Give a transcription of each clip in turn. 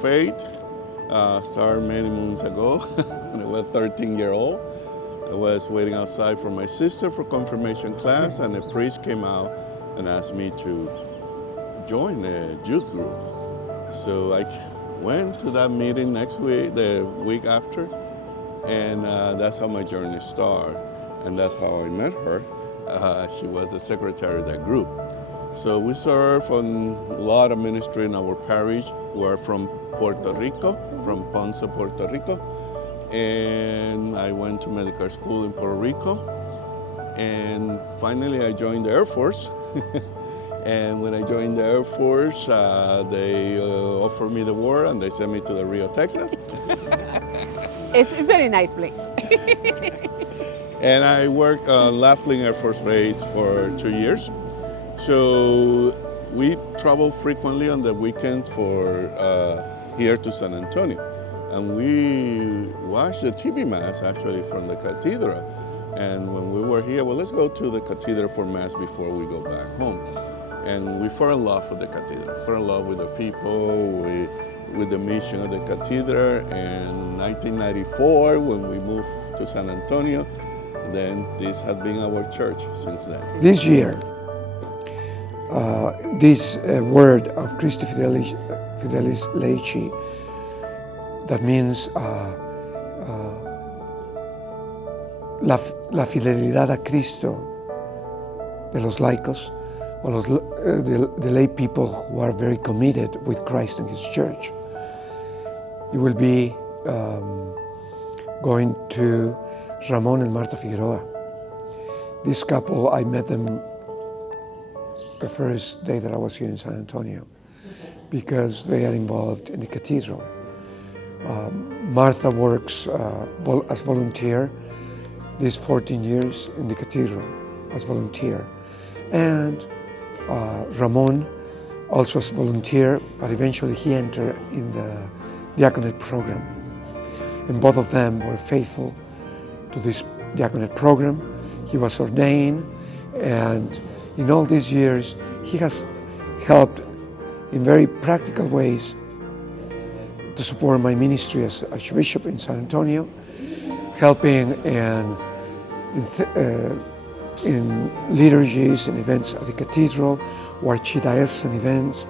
faith started many moons ago when I was 13-year-old. I was waiting outside for my sister for confirmation class, and a priest came out and asked me to join a youth group. So I went to that meeting next week, the week after, and that's how my journey started. And that's how I met her. She was the secretary of that group. So we serve on a lot of ministry in our parish. We're from Puerto Rico, from Ponce, Puerto Rico. And I went to medical school in Puerto Rico. And finally I joined the Air Force. And when I joined the Air Force, they offered me the war and they sent me to the Rio, Texas. It's a very nice place. And I worked Laughlin Air Force Base for 2 years. So we travel frequently on the weekends for here to San Antonio. And we watched the TV Mass actually from the cathedral. And when we were here, well, let's go to the cathedral for Mass before we go back home. And we fell in love with the cathedral, fell in love with the people, with the mission of the cathedral. And in 1994, when we moved to San Antonio, then this has been our church since then. This year, this word of Christifidelis, Laici, that means la fidelidad a Cristo de los laicos, or the lay people who are very committed with Christ and His church. It will be going to Ramon and Marta Figueroa. This couple, I met them the first day that I was here in San Antonio because they are involved in the cathedral. Marta works as volunteer these 14 years in the cathedral as volunteer. And Ramon also as volunteer, but eventually he entered in the diaconate program. And both of them were faithful to this diaconate program. He was ordained, and in all these years, he has helped in very practical ways to support my ministry as Archbishop in San Antonio, helping in liturgies and events at the cathedral, or archdiocesan events,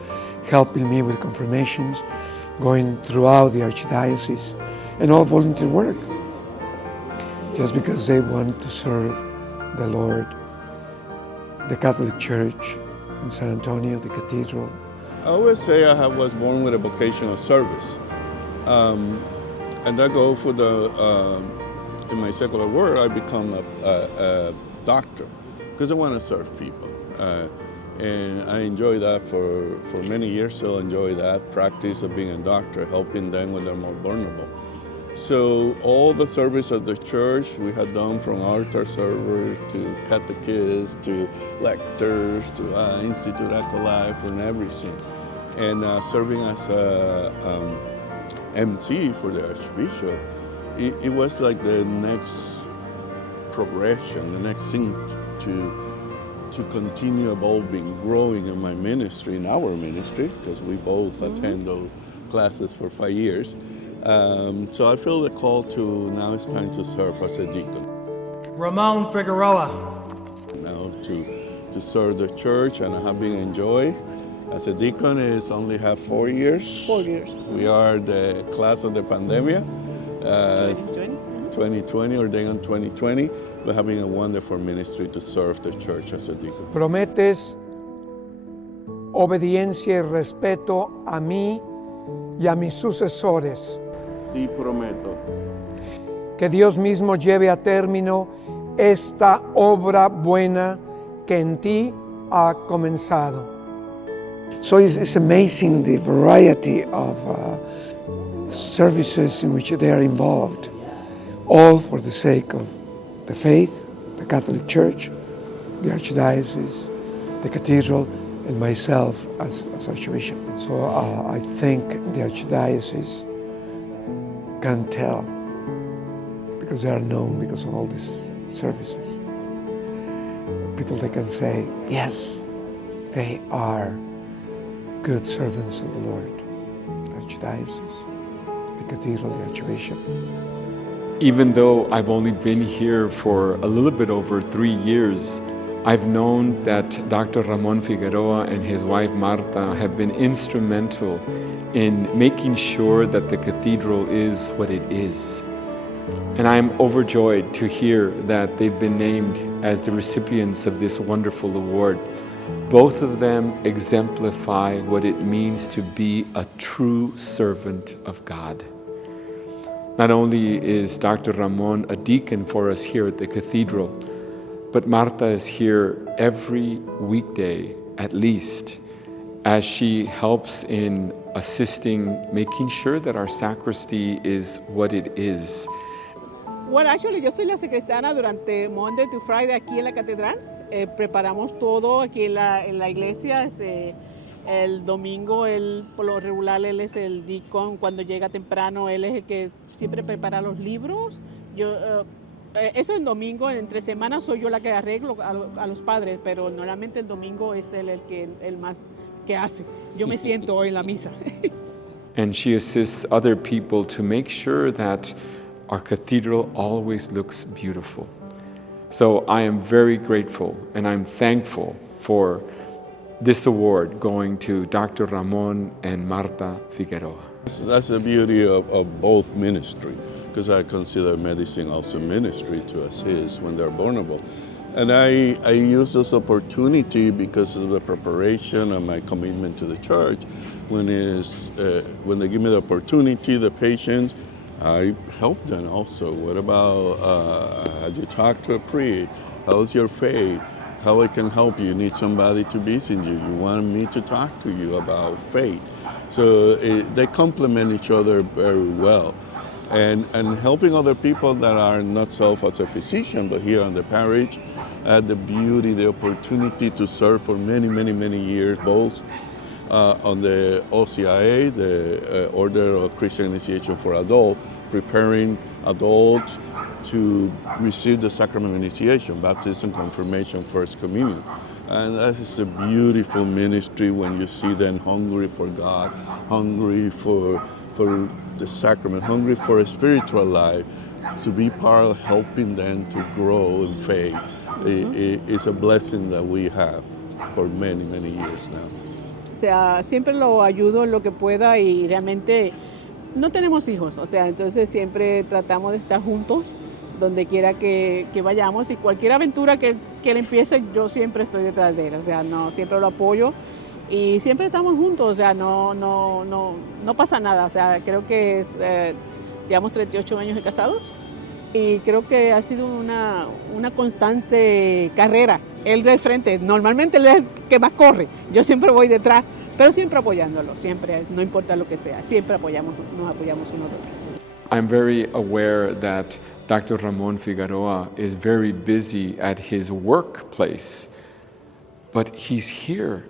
helping me with confirmations, going throughout the archdiocese, and all volunteer work, just because they want to serve the Lord, the Catholic Church in San Antonio, the cathedral. I always say I was born with a vocation of service. And I go for in my secular work, I become a doctor because I want to serve people. And I enjoy that for many years, still enjoy that practice of being a doctor, helping them when they're more vulnerable. So all the service of the church we had done, from altar server to catechists to lectors to Institute Acolyte and everything. And serving as a MC for the Archbishop, it was like the next progression, the next thing to continue evolving, growing in my ministry, in our ministry, because we both attend those classes for 5 years. So I feel the call to, now it's time to serve as a deacon. Ramon Figueroa. Now to serve the church, and I have been enjoying. As a deacon, it's only have 4 years. 4 years. We are the class of the pandemia. 2020, ordained in 2020. We're having a wonderful ministry to serve the church as a deacon. ¿Prometes obediencia y respeto a mí y a mis sucesores? Sí, prometo. Que Dios mismo lleve a término esta obra buena que en ti ha comenzado. So it's amazing the variety of services in which they are involved, all for the sake of the faith, the Catholic Church, the Archdiocese, the Cathedral, and myself as Archbishop. So I think the Archdiocese can tell, because they are known because of all these services. People, they can say, yes, they are good servants of the Lord. Archdiocese, the Cathedral, the Archbishop. Even though I've only been here for a little bit over 3 years, I've known that Dr. Ramon Figueroa and his wife Marta have been instrumental in making sure that the cathedral is what it is. And I'm overjoyed to hear that they've been named as the recipients of this wonderful award. Both of them exemplify what it means to be a true servant of God. Not only is Dr. Ramon a deacon for us here at the cathedral, but Marta is here every weekday at least, as she helps in assisting, making sure that our sacristy is what it is. Well, actually, yo soy la sacristana durante Monday to Friday aquí en la catedral. Preparamos todo aquí en la iglesia. El domingo, por lo regular, él es el Deacon. Cuando llega temprano, él es el que siempre prepara los libros. Eso en domingo, entre semanas soy yo la que arreglo a los padres, pero normalmente el domingo es él el más que hace. Yo me siento hoy en la misa. And she assists other people to make sure that our cathedral always looks beautiful. So I am very grateful and I'm thankful for this award going to Dr. Ramon and Marta Figueroa. That's the beauty of both ministry, because I consider medicine also ministry to assist when they're vulnerable. And I use this opportunity because of the preparation and my commitment to the church. When they give me the opportunity, the patients, I help them also. What about, how do you talk to a priest? How's your faith? How I can help you? You need somebody to visit you. You want me to talk to you about faith. So they complement each other very well. And helping other people that are not self as a physician, but here on the parish, I had the beauty, the opportunity to serve for many, many, many years, both on the OCIA, the Order of Christian Initiation for Adults, preparing adults to receive the sacrament of initiation, baptism, confirmation, first communion. And that is a beautiful ministry when you see them hungry for God, hungry for the sacrament, hungry for a spiritual life, to be part of helping them to grow in faith. It's a blessing that we have for many, many years now. O sea, siempre lo ayudo en lo que pueda y realmente no tenemos hijos, o sea, entonces siempre tratamos de estar juntos donde quiera que vayamos y cualquier aventura que él empiece, yo siempre estoy detrás de él, o sea, no, siempre lo apoyo y siempre estamos juntos, o sea, no pasa nada, o sea, creo que llevamos 38 años de casados y creo que ha sido una constante carrera. Él del frente, normalmente él es el que más corre, yo siempre voy detrás, pero siempre apoyándolo, siempre, no importa lo que sea, siempre nos apoyamos uno al otro. I'm very aware that Dr. Ramon Figueroa is very busy at his workplace, but he's here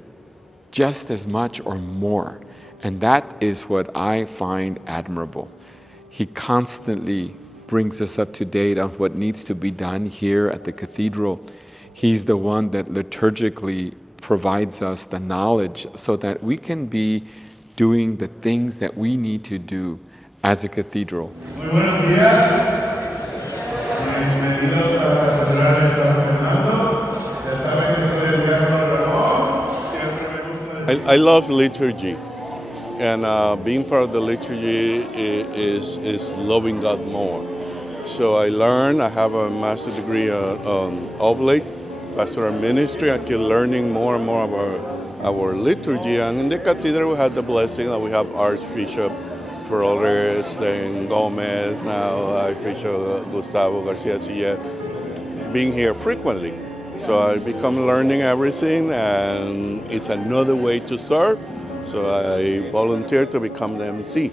just as much or more, and that is what I find admirable. He constantly brings us up to date on what needs to be done here at the cathedral. He's the one that liturgically provides us the knowledge so that we can be doing the things that we need to do as a cathedral. Muy buenos días. Bienvenidos a la Catedral de San Fernando. Ya saben que soy el diácono Ramón. Siempre me gusta. I love liturgy, and being part of the liturgy is loving God more. So I have a master's degree on oblate, pastoral ministry. I keep learning more and more about our liturgy. And in the cathedral, we had the blessing that we have Archbishop Flores, then Gomez, now Archbishop Gustavo Garcia Sillet, being here frequently. So I become learning everything, and it's another way to serve. So I volunteer to become the MC.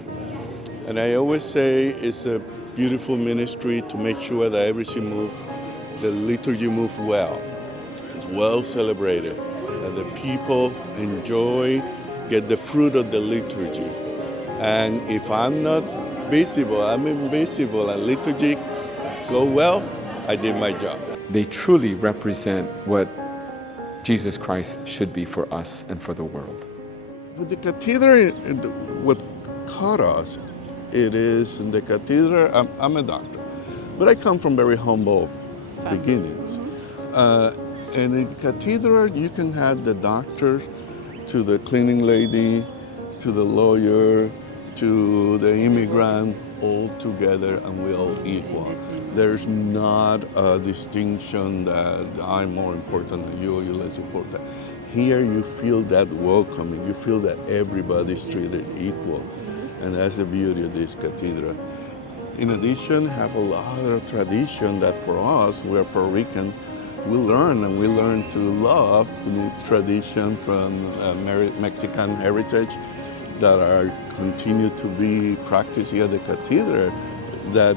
And I always say it's a beautiful ministry to make sure that everything the liturgy moves well. It's well celebrated, that the people enjoy, get the fruit of the liturgy. And if I'm not visible, I'm invisible, and liturgy go well, I did my job. They truly represent what Jesus Christ should be for us and for the world. With the cathedral, what caught us, it is in the cathedral. I'm a doctor, but I come from very humble beginnings. And in cathedral, you can have the doctor to the cleaning lady, to the lawyer, to the immigrant, all together, and we're all equal. There's not a distinction that I'm more important than you or you're less important. Here you feel that welcoming, you feel that everybody's treated equal. And that's the beauty of this cathedral. In addition, have a lot of tradition that for us, we're Puerto Ricans, we learn to love the tradition from Mexican heritage that are continue to be practiced here at the cathedral that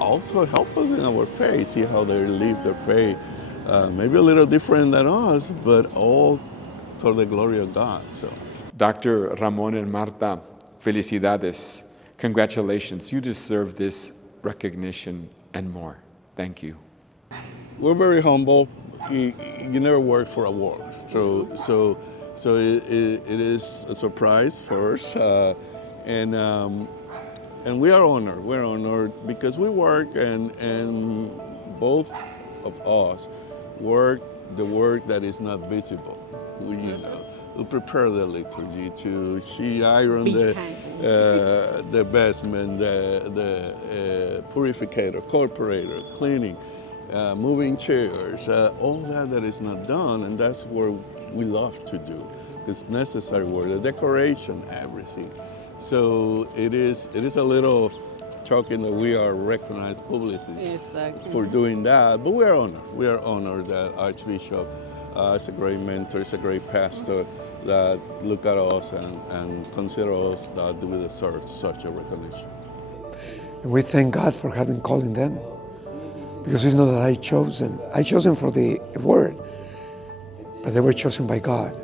also help us in our faith, see how they live their faith. Maybe a little different than us, but all for the glory of God. So, Dr. Ramon and Marta, felicidades. Congratulations. You deserve this recognition and more. Thank you. we're very humble. You never work for a award, so it is a surprise first, and we are honored. We're honored because we work, and both of us work the work that is not visible. We prepare the liturgy. She iron the basement, the purificator, corporator, cleaning, moving chairs, all that is not done, and that's where we love to do. It's necessary work, the decoration, everything. So it is a little shocking that we are recognized publicly for doing that, but we are honored. We are honored that Archbishop is a great mentor, is a great pastor that look at us and consider us that we deserve such a recognition. And we thank God for having calling them, because it's not that I chose them. I chose them for the word, but they were chosen by God.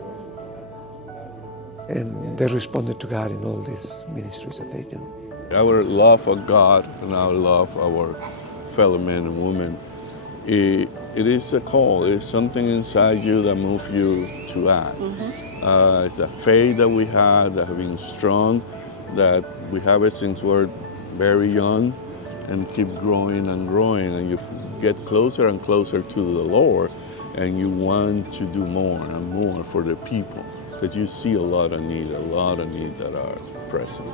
And they responded to God in all these ministries that they do. Our love of God and our love of our fellow men and women, it is a call. It's something inside you that moves you to act. It's a faith that we have, that have been strong, that we have it since we're very young, and keep growing and growing, and you get closer and closer to the Lord, and you want to do more and more for the people, because you see a lot of need that are present.